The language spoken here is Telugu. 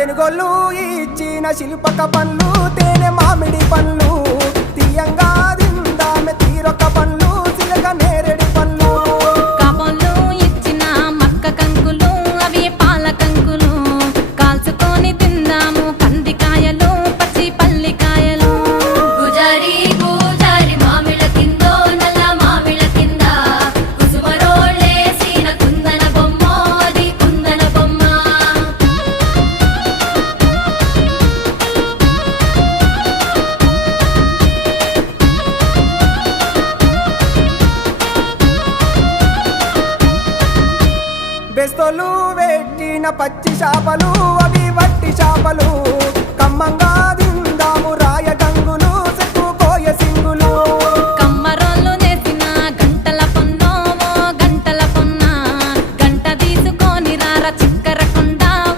తెనుగోళ్ళు ఇచ్చిన శిల్పక పండ్లు తేనె మామిడి పండ్లు తీయంగా దిందామె తీరొక పండ్లు చిలక నేరేడి పండ్లు కాబోళ్ళు ఇచ్చిన మక్క కంకులు అవి పాల కంకులు కాల్చుకొని తిందాము కందికాయలు పచ్చి పల్లికాయలు గుజారి గుజారి మామిళ్ళ కిందో నల్ల మామిళ్ళ కింద కుసుమరోళ్ళేసిన కుందన బొమ్మ అది కుందన బొమ్మ బెస్తోలు పెట్టిన పచ్చి చేపలు అవి వట్టి చేపలు